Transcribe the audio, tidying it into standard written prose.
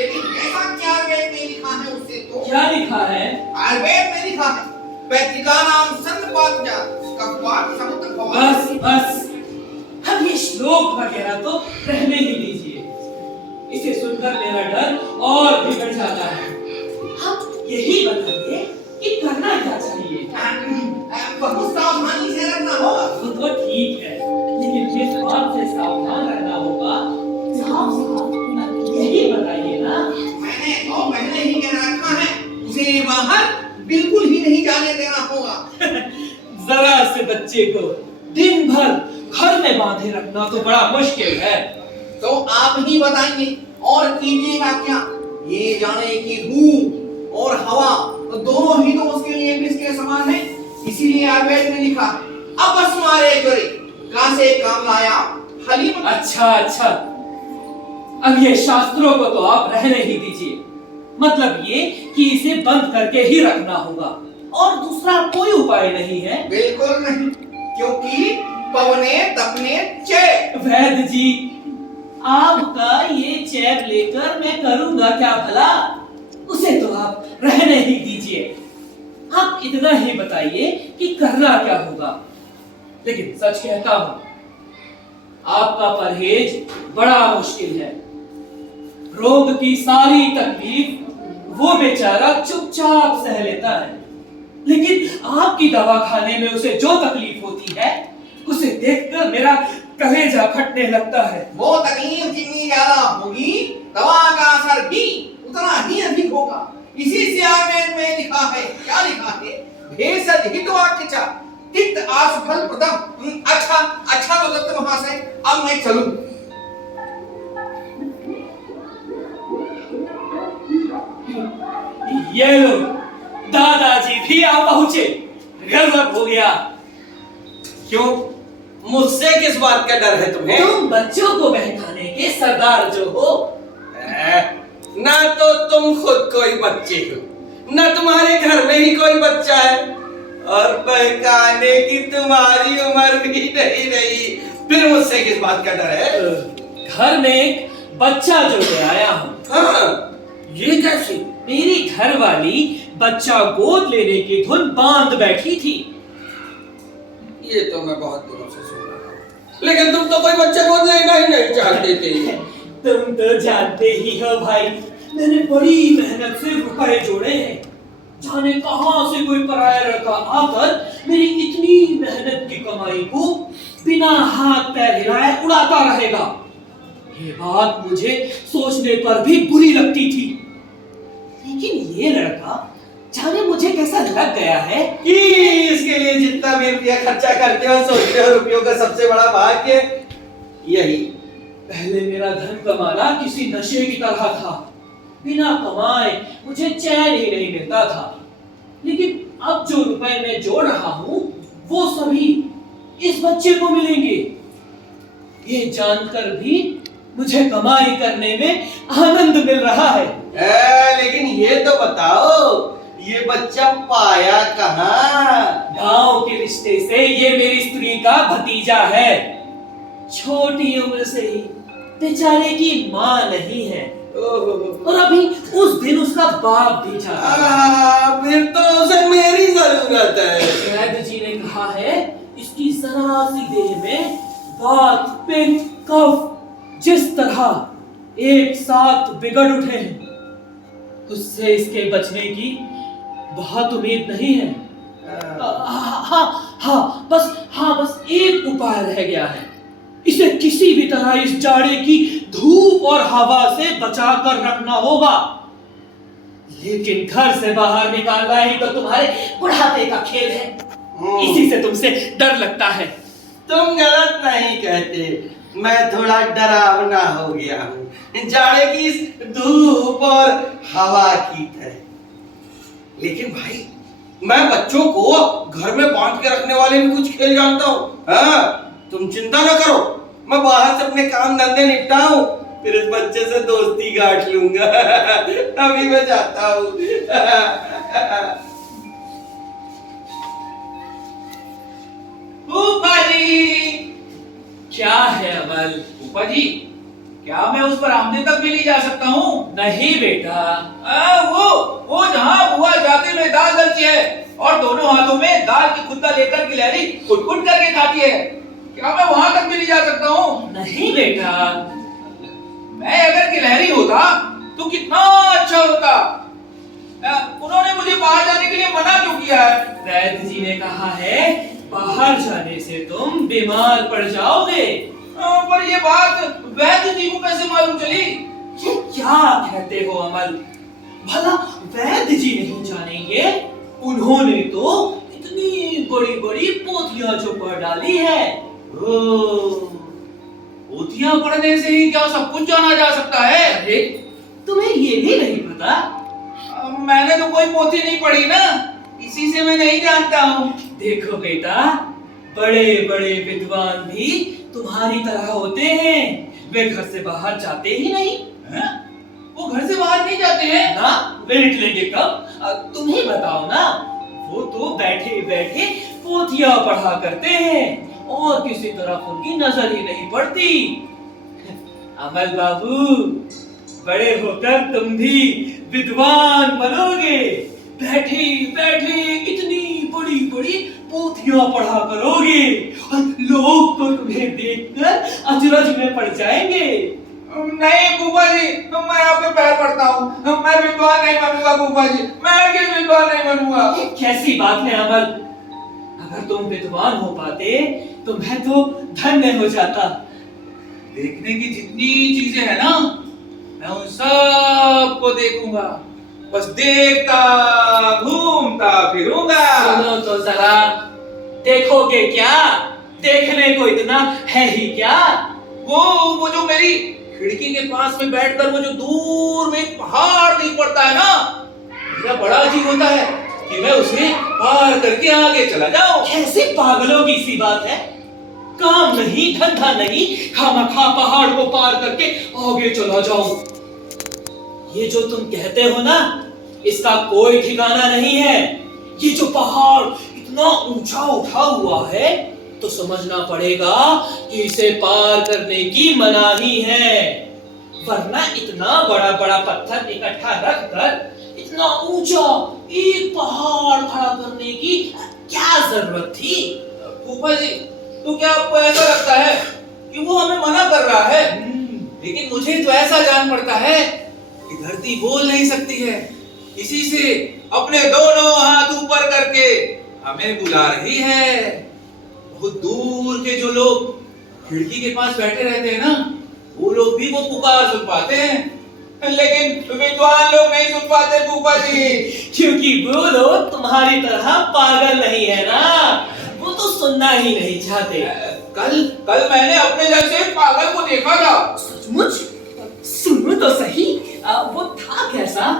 लेकिन ऐसा क्या आयुर्वेद में लिखा है उससे तो? क्या लिखा है? आयुर्वेद में लिखा है वैदिकानाम संपाद्या कपाट समुद्र भवान। बस बस, अब ये श्लोक वगैरह तो रहने ही दीजिए। इसे सुनकर मेरा डर और भी बढ़ जाता है। हम यही बताइए कि करना क्या चाहिए। बहुत सावधानी से रखना होगा। वो तो ठीक है, लेकिन किस बात से सावधान रहना होगा? साफ साफ यही बताइए ना। मैंने तो पहले ही कह रखा है उसे बाहर बिल्कुल ही नहीं जाने देना होगा। जरा से बच्चे को दिन भर घर में बांधे रखना तो बड़ा मुश्किल है। तो आप ही बताइए और कीजिएगा क्या? ये जाने कि धूप और हवा तो दोनों ही तो उसके लिए विष के समान है, इसीलिए आयुर्वेद में लिखा है अब मारे जोरे कहां से काम लाया हलीम। अच्छा अच्छा, अब ये शास्त्रों को तो आप रहने ही दीजिए। मतलब ये कि इसे बंद करके ही रखना होगा और दूसरा कोई उपाय नहीं है। बिल्कुल नहीं, क्योंकि पवने तपने चैप। वैद्य जी, आपका ये चैप लेकर मैं करूंगा क्या भला? उसे तो आप रहने ही दीजिए। आप इतना ही बताइए कि करना क्या होगा। लेकिन सच कहता हूं, आपका परहेज बड़ा मुश्किल है। रोग की सारी तकलीफ वो बेचारा चुपचाप सह लेता है, लेकिन आपकी दवा खाने में उसे जो तकलीफ होती है उसे देखकर मेरा कलेजा फटने लगता है। वो तकलीफ जितनी ज्यादा होगी दवा का असर भी उतना ही अधिक होगा। इसी से आयुर्वेद में लिखा है, क्या लिखा है? भेषज हितवाक्यचा तिक्त आसफल प्रदम। अच्छा अच्छा तो दत्त महाशय, अब मैं चलूं। ये लो, दादाजी भी आ पहुंचे। गजब हो गया। क्यों, मुझसे किस बात का डर है तुम्हें? तुम बच्चों को बहकाने के सरदार जो हो। ना तो तुम खुद कोई बच्चे हो, ना तुम्हारे घर में ही कोई बच्चा है, और बहकाने की तुम्हारी उम्र भी नहीं रही। फिर मुझसे किस बात का डर है? घर में एक बच्चा जो ले आया हूँ। हाँ, ये कैसे? मेरी घरवाली बच्चा गोद लेने की धुन बांध बैठी थी। ये तो मैं बहुत दिनों से सुन रहा हूँ, लेकिन तुम तो कोई बच्चा गोद लेना ही नहीं चाहते थे। तुम तो जानते ही हो भाई, मैंने बड़ी मेहनत से रुपए जोड़े हैं। जाने कहां से कोई पराया लड़का आकर मेरी इतनी मेहनत की कमाई को बिना हाथ पैर हिलाए उड़ाता रहेगा। ये बात मुझे सोचने पर भी बुरी लगती थी, लेकिन ये लड़का जाने मुझे कैसा लग गया है कि इसके लिए जितना भी रुपया खर्चा करते हो, सोचते हो रुपयों का सबसे बड़ा भाग्य यही। पहले मेरा धन कमाना किसी नशे की तरह था। बिना कमाए मुझे चैन ही नहीं मिलता था, लेकिन अब जो रुपए मैं जोड़ रहा हूँ वो सभी इस बच्चे को मिलेंगे। ये जानकर भी मुझे कमाई करने में आनंद मिल रहा है। लेकिन ये तो बताओ, ये बच्चा पाया कहाँ? गांव के रिश्ते से ये मेरी स्त्री का भतीजा है। छोटी उम्र से ही बेचारे की माँ नहीं है, और अभी उस दिन उसका बाप भी चला। फिर तो उसे मेरी जरूरत है। वैद्य जी ने कहा है इसकी जरा सी देह में वात पित्त कफ जिस तरह एक साथ बिगड़ उठे हैं, उससे इसके बचने की बहुत उम्मीद नहीं है। हाँ बस एक उपाय रह गया है। इसे किसी भी तरह इस जाड़े की धूप और हवा से बचा कर रखना होगा। लेकिन घर से बाहर निकालना ही तो तुम्हारे बुढ़ापे का खेल है। इसी से तुमसे डर लगता है। तुम गलत नहीं कहते, मैं थोड़ा डरावना हो गया हूँ जाड़े की इस धूप और हवा की तरह। लेकिन भाई, मैं बच्चों को घर में बांध के रखने वाले भी कुछ खेल जानता हूँ। हाँ, तुम चिंता ना करो, मैं बाहर से अपने काम धंधे निपटाऊं, फिर इस बच्चे से दोस्ती गांठ लूंगा। अभी मैं जाता हूँ। क्या है अमल? फूफा जी, क्या मैं उस पर आमदे तक भी नहीं जा सकता हूँ? नहीं बेटा, वो जहाँ बुआ जाते में दाल डलती है और दोनों हाथों में दाल की खुद्दा लेकर गिलहरी कुट-कुट करके खाती है, क्या मैं वहां तक भी नहीं जा सकता हूँ? नहीं बेटा। मैं अगर गिलहरी होता तो कितना अच्छा होता। उन्होंने मुझे बाहर जाने के लिए मना क्यों किया है? वैद्य जी ने कहा है बाहर जाने से तुम बीमार पड़ जाओगे। पर ये बात वैद्य जी को कैसे मालूम चली? ये क्या कहते हो अमल? भला वैद्य जी नहीं जानेंगे? उन्होंने तो इतनी बड़ी बड़ी पोथियां जो पढ़ डाली है। पोथियां पढ़ने से ही क्या सब कुछ जाना जा सकता है? अरे तुम्हें ये भी नहीं पता? मैंने तो कोई पोथी नहीं पढ़ी ना, इसी से मैं नहीं जानता हूँ। देखो बेटा, बड़े बड़े विद्वान भी तुम्हारी तरह होते हैं, वे घर से बाहर जाते ही नहीं। हैं? वो घर से बाहर नहीं जाते हैं ना? वे निकलेंगे कब? तुम ही बताओ ना। वो तो बैठे बैठे पोथियां पढ़ा करते हैं और किसी तरफ उनकी नजर ही नहीं पड़ती। अमल बाबू, बड़े होकर तुम भी विद्वान बनोगे। बैठे बैठे इतनी बड़ी बड़ी पोथियां पढ़ा करोगे और लोग तो तुम्हें देखकर अचरज में पड़ जाएंगे। नहीं फूफा जी, मैं आपके पैर पड़ता हूँ, मैं विद्वान नहीं बनूंगा फूफा जी, मैं हरगिज़ विद्वान नहीं बनूंगा। ये कैसी बात है अमल? अगर तुम विद्वान हो पाते तो मैं तो धन्य हो जाता। देखने की जितनी चीजें हैं ना, मैं उन सब को देखूंगा, बस देखता घूमता फिरूंगा। सुनो तो जरा, देखोगे क्या? देखने को इतना है ही क्या? वो जो मेरी खिड़की के पास में बैठकर वो जो दूर में एक पहाड़ दिख पड़ता है ना, मेरा बड़ा अजीब होता है कि मैं उसे पार करके आगे चला जाऊं। कैसे पागलों की सी बात है? काम नहीं, धंधा नहीं, खामखा पहाड़ को पार करके आगे चला जाऊं। ये जो तुम कहते हो ना, इसका कोई ठिकाना नहीं है। ये जो पहाड़ इतना ऊंचा उठा हुआ है, तो समझना पड़ेगा कि इसे पार करने की मनाही है। वरना इतना बड़ा बड़ा पत्थर इकट्ठा रखकर इतना ऊंचा एक पहाड़ खड़ा करने की क्या जरूरत थी? फूफा जी, तो क्या आपको ऐसा लगता है कि वो हमें मना कर रहा है? लेकिन मुझे तो ऐसा जान पड़ता है कि धरती बोल नहीं सकती है, इसी से अपने दोनों हाथ ऊपर करके हमें बुला रही है। बहुत दूर के जो लोग खिड़की के पास बैठे रहते हैं ना, वो लोग भी वो पुकार सुन पाते हैं, लेकिन विद्वान लोग नहीं सुन पाते फूफा जी। क्योंकि वो लोग तुम्हारी तरह पागल नहीं है ना, वो तो सुनना ही नहीं चाहते। कल मैंने अपने जैसे पागल को देखा था। सचमुच? सुनो तो सही, वो था कैसा?